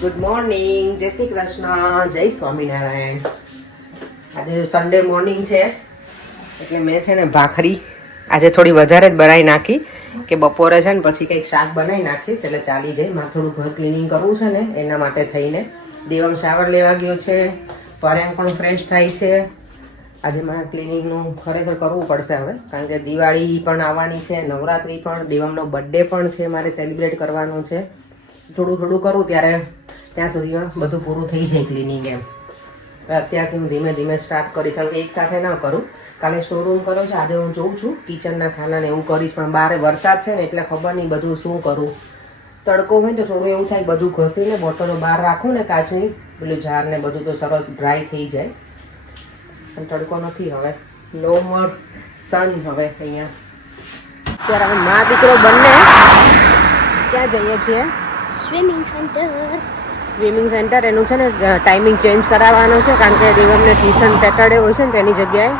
Good morning, જય શ્રી કૃષ્ણ, જય સ્વામિનારાયણ. આજે સન્ડે મોર્નિંગ છે એટલે મેં છે ને ભાખરી આજે થોડી વધારે જ બનાવી નાખી કે બપોરે છે ને પછી કંઈક શાક બનાવી નાખીશ એટલે ચાલી જાય. મારે થોડું ઘર ક્લિનિંગ કરવું છે ને એના માટે થઈને દેવમ શાવર લેવા ગયો છે, પરેમ પણ ફ્રેશ થાય છે. આજે મારે ક્લિનિંગનું ખરેખર કરવું પડશે હવે, કારણ કે દિવાળી પણ આવવાની છે, નવરાત્રિ પણ, દેવમનો બર્થડે પણ છે, મારે સેલિબ્રેટ કરવાનો છે. થોડું થોડું કરું ત્યારે ત્યાં સુધીમાં બધું પૂરું થઈ જાય ક્લિનિંગ એમ. અત્યારથી હું ધીમે ધીમે સ્ટાર્ટ કરીશ, કારણ કે એક સાથે ના કરું. કાલે સ્ટોર રૂમ કર્યો છે, આજે હું જોઉં છું કિચનના ખાનાને એવું કરીશ, પણ બહાર વરસાદ છે ને એટલે ખબર નહીં બધું શું કરું. તડકો હોય તો થોડું એવું થાય બધું ઘસીને બોટલો બહાર રાખું ને કાચની, પેલું જાર ને બધું તો સરસ ડ્રાય થઈ જાય. પણ તડકો નથી હવે, નો મોર સન હવે અહીંયા. અત્યારે અમે મા દીકરો બંને ક્યાં જઈએ છીએ? Swimming centre. સ્વિમિંગ સેન્ટર એનું છે ને ટાઈમિંગ ચેન્જ કરાવવાનું છે, કારણ કે દેવમને ટ્યુશન સેટરડે હોય છે ને તેની જગ્યાએ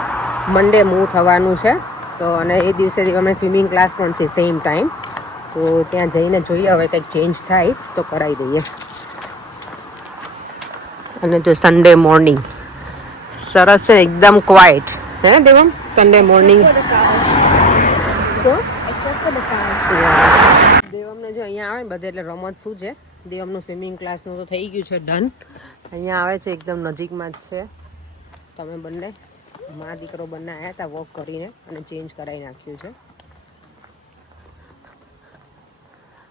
મંડે મૂવ થવાનું છે. તો અને એ દિવસે દેવમને સ્વિમિંગ ક્લાસ પણ છે સેમ ટાઈમ. તો ત્યાં જઈને જોઈએ હવે કંઈક ચેન્જ થાય તો કરાવી દઈએ. અને જો સન્ડે મોર્નિંગ સરસ છે, એકદમ ક્વાઇટ હે ને દેવમ સન્ડે મોર્નિંગ. દેવમને જો અહીંયા આવે ને બધે એટલે રમત શું છે, દેવમનું સ્વિમિંગ ક્લાસનું તો થઈ ગયું છે ડન. અહીંયા આવે છે એકદમ નજીકમાં જ છે. તમે બંને મા દીકરો બંને આવ્યા હતા વોક કરીને અને ચેન્જ કરાવી નાખ્યું છે.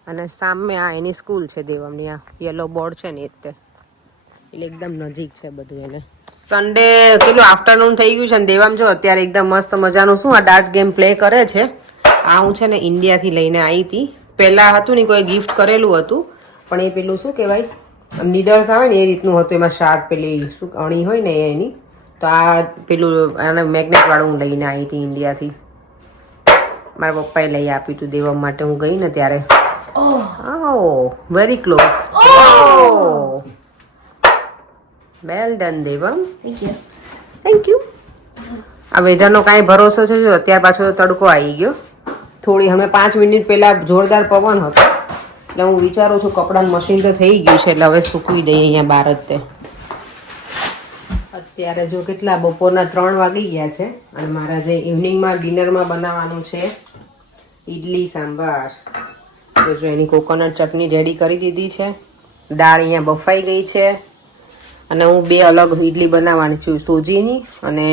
અને સામે આ એની સ્કૂલ છે દેવમની, આ યલો બોર્ડ છે ને એટલે એકદમ નજીક છે બધું એને. સન્ડે કેટલું આફ્ટરનૂન થઈ ગયું છે ને દેવમ જો અત્યારે એકદમ મસ્ત મજાનું શું આ ડાર્ટ ગેમ પ્લે કરે છે. આ હું છે ને ઇન્ડિયાથી લઈને આવી હતી. પહેલાં હતું ને કોઈ ગિફ્ટ કરેલું હતું, પણ એ પેલું શું કહેવાય નીડલ્સ આવે ને એ રીતનું હતું, એમાં શાર્પ પેલી શું અણી હોય ને એની. તો આ પેલું આને મેગ્નેટવાળું હું લઈને આવી હતી ઇન્ડિયાથી. મારા પપ્પાએ લઈ આપ્યું હતું દેવમ માટે, હું ગઈ ને ત્યારે. Oh very close. Oh well done Devam, thank you. આ વેધરનો કાંઈ ભરોસો છે જો અત્યાર પાછો તડકો આવી ગયો. થોડી અમે 5 મિનિટ પહેલાં જોરદાર પવન હતો એટલે હું વિચારું છું કપડાનું મશીન તો થઈ ગયું છે એટલે હવે સૂકવી દઈએ અહીંયા બહાર જ તે. અત્યારે જો કેટલા બપોરના 3 વાગી ગયા છે અને મારા જે ઇવનિંગમાં ડિનરમાં બનાવવાનું છે ઈડલી સાંભાર. તો જો એની કોકોનટ ચટણી રેડી કરી દીધી છે, દાળ અહીંયા બફાઈ ગઈ છે અને હું 2 અલગ ઈડલી બનાવવાની છું, સોજીની અને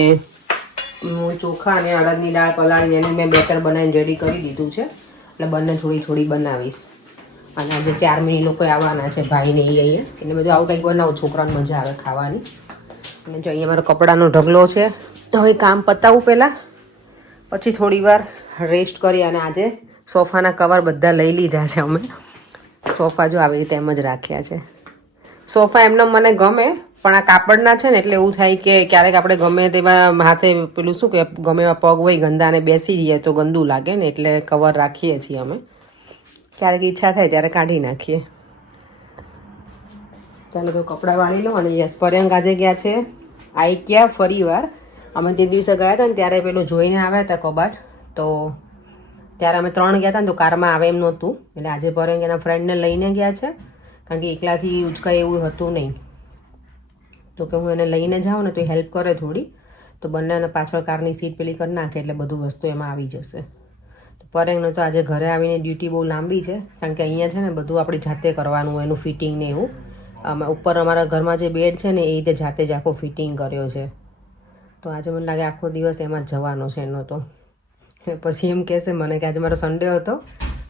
હું ચોખા અને અડદની દાળ પલાળીને એનું મેં બેટર બનાવીને રેડી કરી દીધું છે એટલે બંને થોડી થોડી બનાવીશ. અને આજે 4 મિનિટ લોકો આવવાના છે, ભાઈને એ અહીંયા, એટલે બધું આવું કંઈક બનાવું, છોકરાને મજા આવે ખાવાની. અને જો અહીંયા મારો કપડાનો ઢગલો છે, તો હવે કામ પતાવું પહેલાં, પછી થોડી વાર રેસ્ટ કરી. અને આજે સોફાના કવર બધા લઈ લીધા છે અમે. સોફા જો આવી રીતે એમ જ રાખ્યા છે. સોફા એમને મને ગમે, પણ આ કાપડના છે ને એટલે એવું થાય કે ક્યારેક આપણે ગમે તેમાં હાથે પેલું શું કે ગમે એવા પગ હોય ગંદા અને બેસી જઈએ તો ગંદુ લાગે ને, એટલે કવર રાખીએ છીએ અમે. ક્યારેક ઈચ્છા થાય ત્યારે કાઢી નાખીએ. ચાલો તો કપડાં વાળી લો. અને યસ પર્યંક આજે ગયા છે આઈકિયા ફરી વાર. અમે તે દિવસે ગયા હતા ને ત્યારે પેલું જોઈને આવ્યા હતા કબાટ, તો ત્યારે અમે 3 ગયા હતા ને તો કારમાં આવે એમ નહોતું, એટલે આજે પર્યંક એના ફ્રેન્ડને લઈને ગયા છે, કારણ કે એકલાથી ઉચકાય એવું હતું નહીં. તો કે હું એને લઈને જાઉં ને તો એ હેલ્પ કરે થોડી, તો બંનેને પાછળ કારની સીટ પેલી કરી નાખે એટલે બધું વસ્તુ એમાં આવી જશે. તો પરેંગનો તો આજે ઘરે આવીને ડ્યુટી બહુ લાંબી છે, કારણ કે અહીંયા છે ને બધું આપણી જાતે કરવાનું હોય, એનું ફિટિંગ ને એવું. ઉપર અમારા ઘરમાં જે બેડ છે ને એ રીતે જાતે જ આખો ફિટિંગ કર્યો છે. તો આજે મને લાગે આખો દિવસ એમાં જ જવાનો છે એનો. તો પછી એમ કહેશે મને કે આજે મારો સન્ડે હતો,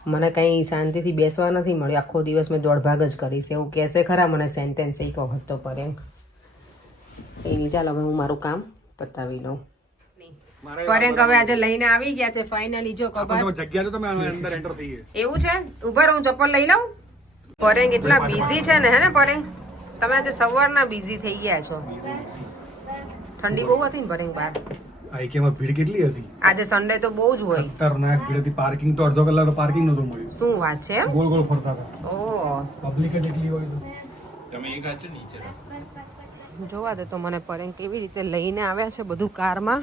મને કંઈ શાંતિથી બેસવા નથી મળ્યું, આખો દિવસ મેં દોડભાગ જ કરીશ, એવું કહેશે ખરા મને સેન્ટેન્સ એક વખત તો પરેંગ. એની ચાલ હવે હું મારું કામ પતાવી લઉં. પરેંગ હવે આજે લઈને આવી ગયા છે ફાઇનલી. જો કબાટ જગ્યા તો તમે અંદર એન્ટર થઈ ગયા એવું છે. ઉભા રહું ચપ્પલ લઈ લઉં. પરેંગ એટલા બિઝી છે ને, હે ને પરેંગ? તમે આજે સવારના બિઝી થઈ ગયા છો. ઠંડી બહુ હતી ને પરેંગ બહાર? આઈકેમાં ભીડ કેટલી હતી આજે સન્ડે તો બહુ જ હોય. ખતરનાક ભીડ હતી. પાર્કિંગ તો અડધો કલાક પાર્કિંગ નહોતું મળ્યું. શું વાત છે? ગોળ ગોળ ફરતા હતા. ઓહ પબ્લિક એટલી હોય તો તમે એક આ છે નીચે જોવા દે તો મને પરેંગ કેવી રીતે લઈને આવ્યા છે બધું કારમાં.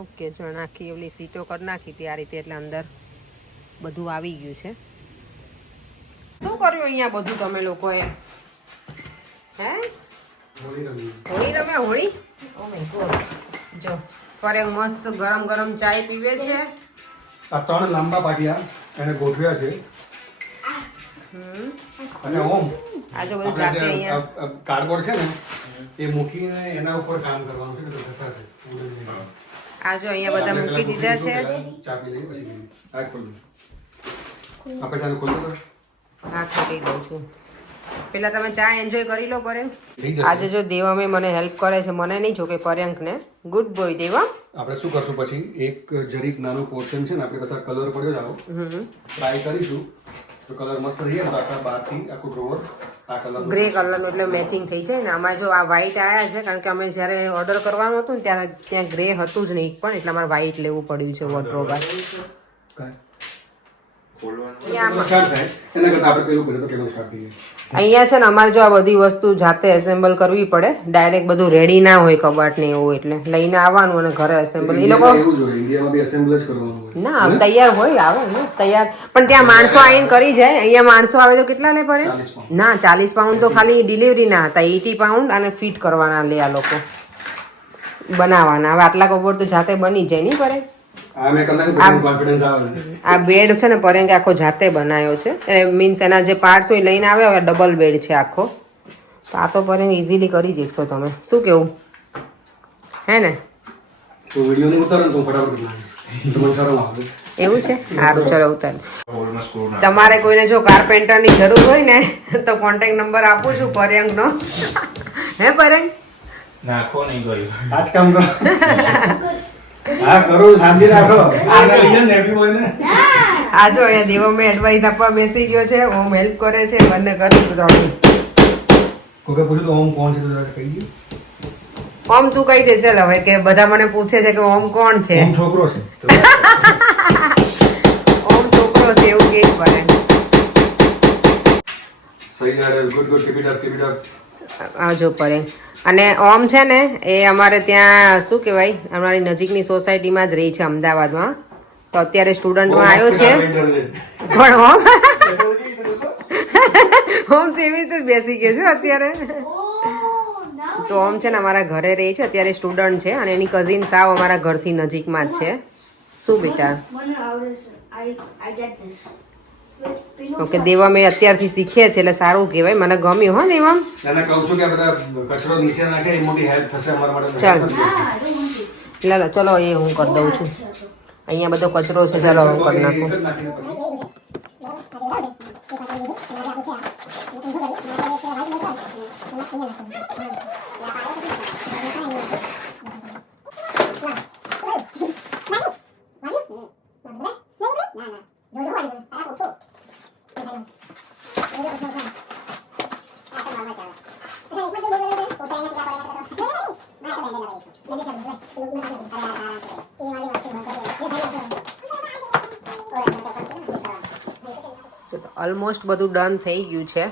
ઓકે જો નાખી ઓલી સીટો કરી નાખી હતી આ રીતે, એટલે અંદર બધું આવી ગયું છે. શું કર્યું અહીંયા બધું તમે લોકોએ? હે હોળી રમ્યા? હોળી? Oh my god. જો પરેંગ મસ્ત ગરમ ગરમ ચાય પીવે છે. આ 3 લાંબા પાટિયા એને ગોઠવ્યા છે અને ઓમ આ જો બધું જાતે અહીંયા કાર્ડબોર્ડ છે ને એ મૂકીને એના ઉપર કામ કરવાનું છે એટલે ઘસાશે. આ જો અહીંયા બધા મૂકી દીધા છે. ચા પી લઈએ પછી આ ખોલું આપણે ચાલો ખોલું તો હા ખોટી દઉં છું. પેલા તમે ચા એન્જોય કરી લો પરેંગ. થઈ જશે. આજે જો દેવામે મને હેલ્પ કરે છે, મને નહીં જોકે પરેંગને. ગુડ બોય દેવા. આપણે શું કરશું પછી એક જરીક નાનું પોર્શન છે ને આપણી પાસે કલર પડ્યો જ આવો ટ્રાય કરીશું તો કલર મસ્ત થઈ જાય ને તો આખા બહારથી આખું ડ્રોવર આ કલર ગ્રે કલરનું એટલે મેચિંગ થઈ જાય ને. આમાં જો આ વ્હાઈટ આવ્યા છે કારણ કે અમે જ્યારે ઓર્ડર કરવાનું હતું ને ત્યારે ત્યાં ગ્રે હતું જ નહીં પણ એટલે અમારે વ્હાઈટ લેવું પડ્યું છે વોર્ડરોબ. સ્ટાર્ટ થાય એના કરતા આપણે પેલું કરીએ તો કેવું સ્ટાર્ટ થઈ જાય. અહીંયા છે ને અમારે જો આ બધી વસ્તુ જાતે એસેમ્બલ કરવી પડે. ડાયરેક્ટ બધું રેડી ના હોય કબાટ ને એવું, એટલે લઈને આવવાનું અને ઘરે એસેમ્બલ. એ લોકો એવું જ હોય ઇન્ડિયામાં બી એસેમ્બલ જ કરવાનું હોય. ના તૈયાર હોય આવે ને તૈયાર, પણ ત્યાં માણસો આવીને કરી જાય. અહીંયા માણસો આવે તો કેટલા લે પડે? 40 પાઉન્ડ. ના 40 પાઉન્ડ તો ખાલી ડિલિવરી ના હતા, 80 પાઉન્ડ અને ફિટ કરવાના લે આ લોકો, બનાવવાના. હવે આટલા કબોર્ડ તો જાતે બની જાય નહીં પડે. આ મેં કલાક પછી કોન્ફિડન્સ આવે છે. આ બેડ છે ને પરેંગે આખો જાતે બનાવ્યો છે. મીન્સ એના જે પાર્ટ્સ હોય લઈને આવે. હવે ડબલ બેડ છે આખો. તો આ તો પરેંગ ઇઝીલી કરી દેશો તમે. શું કેવું? હે ને? તો વિડીયો નહીં ઉતારો ને તો ફટાફટ બનાવીશ તો મને શરમ આવે. એવું છે? સારું ચલો ઉતાર. તમારે કોઈને જો કાર્પેન્ટરની જરૂર હોય ને તો કોન્ટેક્ટ નંબર આપું છું પરેંગનો. હે પરેંગ? નાખો નહીં ગયું. આજ કામ કરો. હા કરો, શાંતિ રાખો. આગળ લઈ જાય ને હેપી બોય ને. આ જો અહીંયા દેવમે એડવાઇસ આપવા બેસી ગયો છે. ઓમ હેલ્પ કરે છે બંને કરી ત્રણ. કોકે પૂછ્યું તો ઓમ કોણ છે તો જરા કહી દે. ઓમ તું કહી દે ચાલ હવે, કે બધા મને પૂછે છે કે ઓમ કોણ છે. ઓમ છોકરો છે. ઓમ છોકરો છે એવું કે પડે. સહી યાર, good good, keep it up, keep it up. આ જો પરેંગ અને ઓમ છે ને એ અમારે ત્યાં શું કહેવાય અમારી નજીકની સોસાયટીમાં જ રહી છે અમદાવાદમાં. તો અત્યારે સ્ટુડન્ટમાં આવ્યો છે પણ ઓમ તો એવી રીતે જ બેસી ગયો છે અત્યારે. તો ઓમ છે ને અમારા ઘરે રહી છે અત્યારે, સ્ટુડન્ટ છે અને એની કઝિન સાવ અમારા ઘરથી નજીકમાં જ છે. શું બેટા? ઓકે દેવામે અત્યારથી શીખે છે એટલે સારું કહેવાય. મને ગમ્યું હો દેવામ. એને કહું છું કે આ બધા કચરો નીચે નાખે એ મોટી હેલ્પ થશે અમારા માટે. ચાલ ચલો એ હું કરી દઉં છું. અહીંયા બધો કચરો છે, ચાલો હું કરી નાખું. ઓલમોસ્ટ બધું ડન થઈ ગયું છે.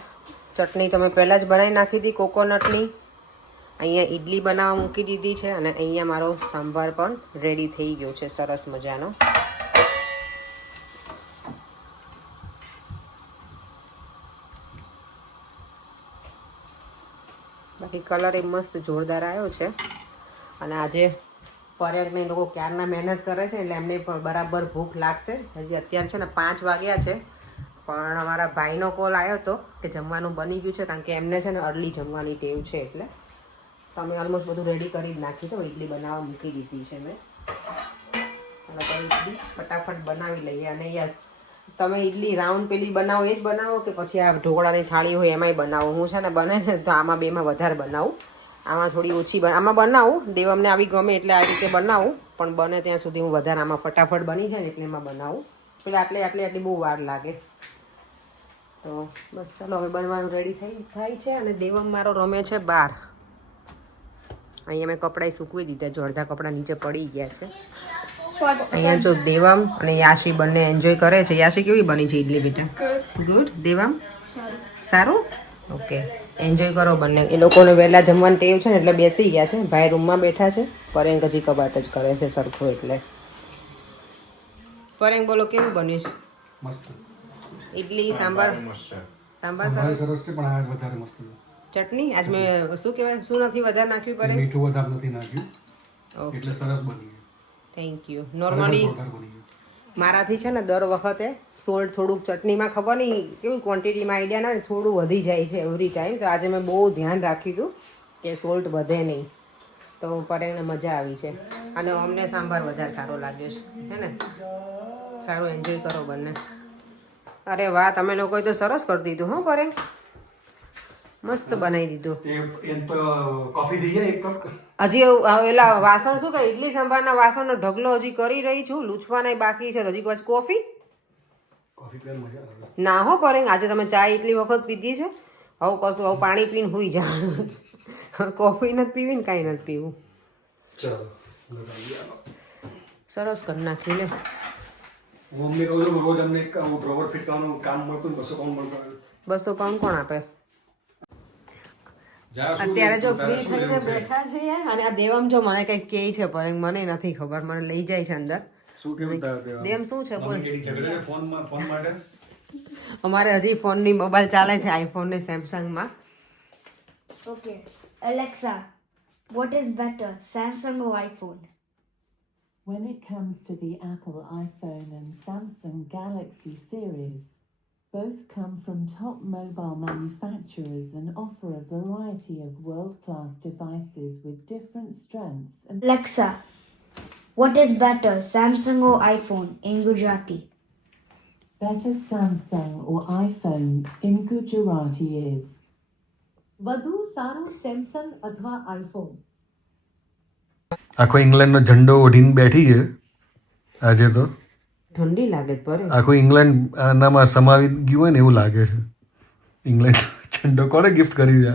ચટણી તમે પહેલાં જ બનાવી નાખી હતી કોકોનટની. અહીંયા ઈડલી બનાવવા મૂકી દીધી છે અને અહીંયા મારો સંભાર પણ રેડી થઈ ગયો છે સરસ મજાનો. બાકી કલર એ મસ્ત જોરદાર આવ્યો છે. અને આજે પરેંગને લોકો ક્યારના મહેનત કરે છે એટલે એમને પણ બરાબર ભૂખ લાગશે. હજી અત્યારે છે ને 5 વાગ્યા છે પણ અમારા ભાઈનો કોલ આવ્યો હતો કે જમવાનું બની ગયું છે કારણ કે એમને છે ને અર્લી જમવાની ટેવ છે. એટલે તો અમે ઓલમોસ્ટ બધું રેડી કરી જ નાખ્યું તો ઇડલી બનાવવા મૂકી દીધી છે મેં. અને તો ઇડલી ફટાફટ બનાવી લઈએ. અને યસ તમે ઇડલી રાઉન્ડ પેલી બનાવો એ જ બનાવો કે પછી આ ઢોકળાની થાળી હોય એમાંય બનાવો? હું છે ને બને ને તો આમાં બેમાં વધારે બનાવું. આમાં થોડી ઓછી આમાં બનાવું. દેવમને આવી ગમે એટલે આ રીતે બનાવું પણ બને ત્યાં સુધી હું વધારે આમાં ફટાફટ બની જાય ને એટલે એમાં બનાવું. પેલા આટલી બહુ વાર લાગે. તો બસ ચાલો હવે બનવાનું રેડી થાય છે. અને દેવમ મારો રમે છે બહાર. અહીંયા મેં કપડાં સૂકવી દીધા, જો અડધા કપડાં નીચે પડી ગયા છે. અહીંયા જો દેવમ અને યાશી બંને એન્જોય કરે છે. યાશી કેવી બની છે ઇડલી બેટા? ગુડ. દેવમ સારું? ઓકે એન્જોય કરો બંને. એ લોકોને વહેલા જમવાની ટેવ છે ને એટલે બેસી ગયા છે. ભાઈ રૂમમાં બેઠા છે. પરેંગ હજી કબાટ જ કરે છે સરખું. એટલે પરેંગ બોલો કેવું બન્યું છે? મસ્ત. ઇડલી સાંભાર મસ્ત છે. સાંભાર સંભાર સરસ સરસ છે પણ આ વધારે મસ્ત છે ચટણી આજ મેં શું કહેવાય શું નથી વધારે નાખ્યું પડે મીઠું વધારે નથી નાખ્યું એટલે સરસ બની ગયું થેન્ક યુ નોર્મલી જોરદાર બની ગયું મારાથી છે ને દર વખતે સોલ્ટ થોડુંક ચટણીમાં ખબર નહીં કેવું ક્વોન્ટિટીમાં આઈડિયા ના હોય, થોડું વધી જાય છે એવરી ટાઈમ. તો આજે મેં બહુ ધ્યાન રાખ્યું હતું કે સોલ્ટ વધે નહીં. તો પરેને મજા આવી છે અને અમને સાંભાર વધારે સારો લાગ્યો છે હે ને. સારું એન્જોય કરો બંને. અરે વાહ, તમે લોકોએ તો સરસ કરી દીધું હો પરે, મસ્ત બનાવી દીધું. એમ તો કોફી થઈ જાય એક કપ. હજી એલા વાસણ શું કે ઇડલી સંભારના વાસણનો ઢગલો હજી કરી રહી છું, લૂછવાના બાકી છે. તો હજી પછી કોફી કોફી પીવાની મજા આવે. ના હો પરે, આજે તમે ચા એટલી વખત પીધી છે, હવે કશું હવે પાણી પીને હુઈ જવાનું. કોફી નથી પીવી ને કાંઈ નથી પીવું. ચલો લગાવી આલો. સરસ કરી નાખ્યું ને. મમ્મી રોજ અમને એક ડ્રોવર ફિટ કરવાનું કામ મળતું ને 200 પાઉન્ડ મળતું. 200 પાઉન્ડ કોણ આપે? અત્યારે જો ફ્રી થઈને બેઠા છીએ અને આ દેવમ જો મને કંઈક કહે છે પણ મને નથી ખબર, મને લઈ જાય છે અંદર. શું કેવું તારે દેમ શું છે બોલ? ઝઘડે છે ફોન માટે. અમારે હજી ફોનની મોબાઈલ ચાલે છે, આઈફોન ને સેમસંગમાં. Okay. Alexa, what is better, Samsung or iPhone? When it comes to the Apple iPhone and Samsung Galaxy series, both come from top mobile manufacturers and offer a variety of world-class devices with different strengths and Alexa, what is better, Samsung or iPhone in Gujarati? better Samsung or iPhone in Gujarati is વધુ સારું Samsung અથવા iPhone. આખો ઇંગ્લેન્ડનો ઝંડો ઓઢીને બેઠી છે આજે. તો ઠંડી લાગે છે પરે. આખું ઇંગ્લેન્ડ આનામાં સમાવી ગયું હોય ને એવું લાગે છે. ઇંગ્લેન્ડ ઝંડો કોને ગિફ્ટ કરી છે?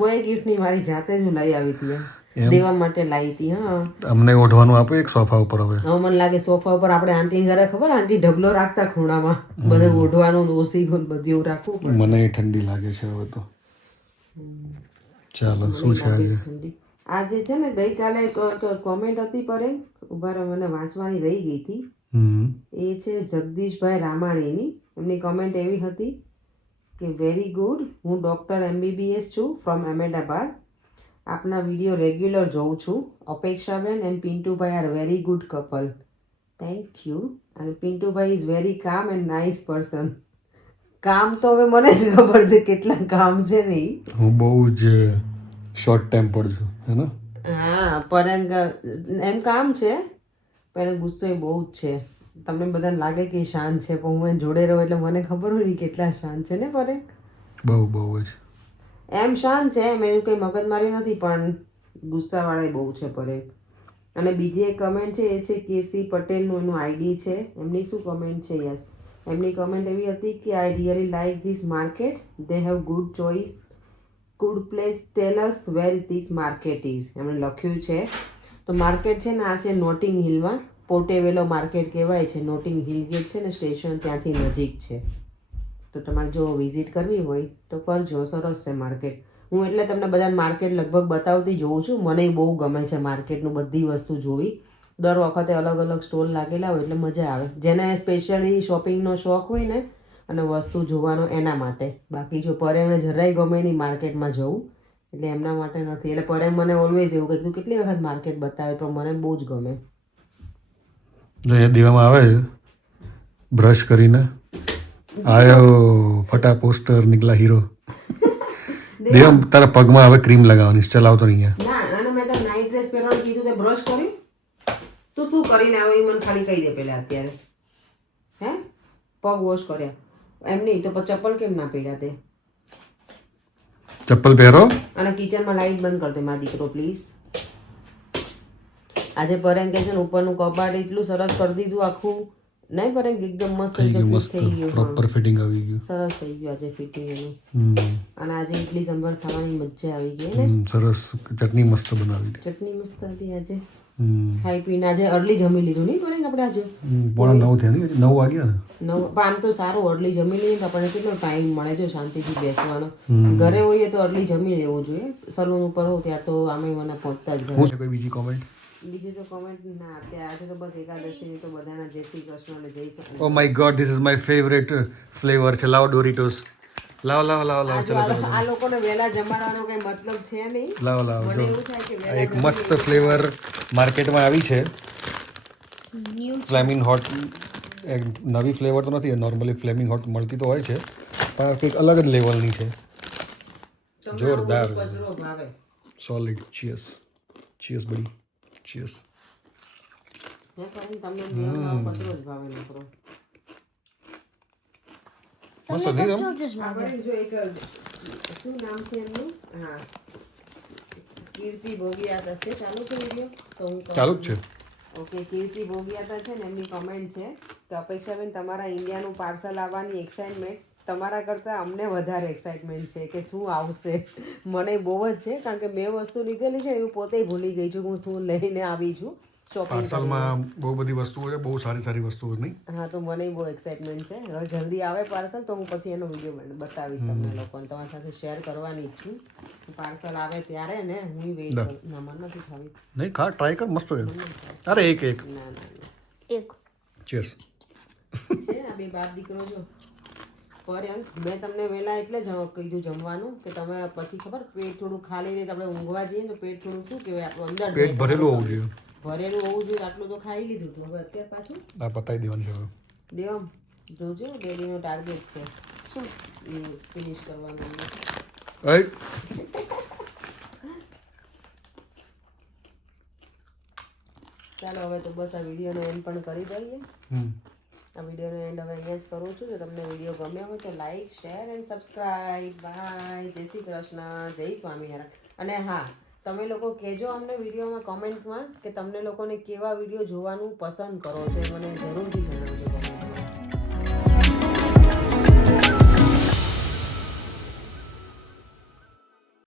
કોઈ ગિફ્ટ નહીં, મારી જાતે જ હું લઈ આવી હતી, એમ? દેવા માટે લાવી હતી. હા, અમને ઓઢવાનું આપો એક સોફા ઉપર. હવે હવે મને લાગે સોફા ઉપર આપણે આંટી ઘરે ખબર આંટી ઢગલો રાખતા ખૂણામાં, બધે ઓઢવાનું ઓસી બધું એવું રાખવું પડે. મને ઠંડી લાગે છે હવે તો. ચાલો શું છે આજે? ઠંડી આજે છે ને ગઈકાલે કોમેન્ટ હતી પરે, ઉભા રહો મને વાંચવાની રહી ગઈ હતી. એ છે જગદીશભાઈ રામાણીની. એમની કમેન્ટ એવી હતી કે વેરી ગુડ, હું ડૉક્ટર MBBS છું ફ્રોમ અહેમદાબાદ. આપના વિડીયો રેગ્યુલર જોઉં છું. અપેક્ષાબેન એન્ડ પિન્ટુભાઈ are very good couple. Thank you. અને પિન્ટુભાઈ is very calm and nice person. કામ તો હવે મને જ ખબર છે કેટલા કામ છે નહીં. હું બહુ જ શોર્ટ ટેમ્પર્ડ છું હે ને. હા, પરંતુ એમ કામ છે પણ ગુસ્સો એ બહુ જ છે. તમને બધાને લાગે કે શાંત છે પણ હું એને જોડે રહું એટલે મને ખબર હોય નહીં કેટલા શાંત છે ને પરે. બહુ જ એમ શાંત છે, એમ એનું કંઈ મગજમારી નથી પણ ગુસ્સાવાળા બહુ છે પરે. અને બીજી એક કમેન્ટ છે એ છે કેસી પટેલનું એનું આઈડી છે. એમની શું કમેન્ટ છે? યસ, એમની કમેન્ટ એવી હતી કે I really like this market, they have good choice, good place, tell us where this market is. એમણે લખ્યું છે. તો માર્કેટ છે ને આ છે નોટિંગ હિલમાં, પોર્ટેવેલો માર્કેટ કહેવાય છે. નોટિંગ હિલ ગેટ છે ને સ્ટેશન ત્યાંથી નજીક છે. તો તમારે જો વિઝિટ કરવી હોય તો કરજો, સરસ છે માર્કેટ. હું એટલે તમને બધા માર્કેટ લગભગ બતાવતી જોઉં છું. મને બહુ ગમે છે માર્કેટનું બધી વસ્તુ જોવી. દર વખતે અલગ અલગ સ્ટોલ લાગેલા હોય એટલે મજા આવે. જેને સ્પેશિયલી શોપિંગનો શોખ હોય ને અને વસ્તુ જોવાનો એના માટે. બાકી જો પરેને જરાય ગમે નહીં માર્કેટમાં જવું, એટલે એમના માટે નથી. એટલે પરે મને ઓલવેઝ એવું કે તું કેટલી વખત માર્કેટ બતાવે, પણ મને બહુ જ ગમે. જો એ દેવામાં આવે છે બ્રશ કરીને આયો ફટા પોસ્ટર નીકળા હીરો. દેવમ તારા પગમાં હવે ક્રીમ લગાવવાની છે, ચલાવતો નહીં. ના, અને મેં તો નાઇટ ડ્રેસ પહેરવાનું કીધું તે બ્રશ કર્યું. તું શું કરીને આવ્યો એ મને ખાલી કહી દે પહેલા. અત્યારે હે પગ વોશ કર્યા એમ નહીં તો પછી ચપ્પલ કેમ ના પહેર્યા તે? ચપ્પલ પહેરો. અને કિચનમાં લાઈટ બંધ કર દે મારા દીકરો પ્લીઝ. આજે પરેન કે છે ને ઉપરનું કબાટ એટલું સરસ કરી દીધું આખું. નહીં પરેન એકદમ મસ્ત થઈ ગયું, fit મસ્ત થઈ ગયું. પ્રોપર ફિટિંગ આવી ગયું. સરસ થઈ ગયું આજે ફિટિંગ એનું. અને આજે ઇડલી સંભાર ખાવાની મજા આવી ગઈ ને. સરસ ચટણી મસ્ત બનાવી. ચટણી મસ્ત હતી આજે. ખાઈ પીને આજે અર્લી જમી લીધું નહીં પરેન આપણે આજે? 8:30 થયા ને, 9 વાગ્યા ને. પણ આમ તો સારું અર્લી જમી લઈએ તો આપણને કેટલો ટાઈમ મળે છે શાંતિથી બેસવાનો. ઘરે હોઈએ તો અર્લી જમી લેવું જોઈએ. સલૂન ઉપર હોઉં ત્યાં તો આમે મને પહોંચતા જ હું છે કોઈ બીજી કોમેન્ટ? બીજી તો કોમેન્ટ ના. અત્યારે આજે તો બસ એકાદશીની તો બધાના જય શ્રી કૃષ્ણ અને જય શ્રી. ઓ my God, this is my favourite flavour છે. લાવો ડોરિટોસ. લાવો લાવો લાવો લાવો ચલો ચલો આ લોકોને વહેલા જમાડવાનો કઈ મતલબ છે નહીં. લાવો લાવો મને જો એવું થાય કે આ એક મસ્ત ફ્લેવર માર્કેટમાં આવી છે ફ્લેમિંગ હોટ. એક નવી ફ્લેવર તો નથી, નોર્મલી ફ્લેમિંગ હોટ મળતી તો હોય છે પણ કંઈક અલગ જ લેવલની છે. જોરદાર કચરો ભાવે. સોલિડ. ચીયર્સ ચીયર્સ બડી ચીયર્સ. મેં કરીને તમને દેવનો કચરો જ ભાવે નકરો. મસ્ત નહીં આમ? આપણે જો એક શું નામ છે એમનું? હા, કીર્તિ ભોગિયાતા છે. ચાલુ છે વિડીયો તો હું કહું. ચાલુ જ છે. ઓકે, કીર્તિ ભોગિયાતા છે ને એમની કમેન્ટ છે કે અપેક્ષાબેન તમારા ઇન્ડિયાનું પાર્સલ આવવાની એક્સાઇટમેન્ટ તમારા કરતાં અમને વધારે એક્સાઇટમેન્ટ છે કે શું આવશે. મને બહુ જ છે કારણ કે મેં વસ્તુ લીધેલી છે એવું પોતે ભૂલી ગઈ છું હું શું લઈને આવી છું શોપિંગ. પાર્સલમાં બહુ બધી વસ્તુઓ છે, બહુ સારી સારી વસ્તુઓ નહીં. હા, તો મને બહુ એક્સાઇટમેન્ટ છે. હવે જલ્દી આવે પાર્સલ તો હું પછી એનો વિડીયો બતાવીશ તમને લોકોને, તમારી સાથે શેર કરવાની ઈચ્છું. પાર્સલ આવે ત્યારે ને હું વેઇટ કરું. ના, મને નથી ખાવી. નહીં ખા, ટ્રાય કર, મસ્ત છે. અરે એક એક ના ના ના એક ચીયર્સ. છે આ બે બાપ દીકરો જો પર્યંક. મેં તમને વહેલા એટલે જ કીધું જમવાનું કે તમે પછી ખબર પેટ થોડું ખાલી રહે. આપણે ઊંઘવા જઈએ ને તો પેટ થોડું શું કહેવાય આપણું અંદર પેટ ભરેલું હોવું જોઈએ. ભરેલું હોવું જોઈએ. આટલું તો ખાઈ લીધું હતું. હવે અત્યારે પાછું આ પતાવી દેવાનું છે હવે. દેવમ જોજો ડેલીનો ટાર્ગેટ છે શું ફિનિશ કરવાનું. અય ચાલો હવે તો બસ આ વિડીયોનો એન્ડ પણ કરી દઈએ. આ વિડીયોનો એન્ડ હવે અહીંયા જ કરું છું. જો તમને વિડીયો ગમ્યો હોય તો like share and subscribe. Bye. જય શ્રી કૃષ્ણ. જય સ્વામિનારાયણ. અને હા, તમે લોકો કહેજો અમને વિડીયોમાં કોમેન્ટમાં કે તમને લોકોને કેવા વિડીયો જોવાનું પસંદ કરો છો. મને જરૂરથી જણાવજો કોમેન્ટમાં.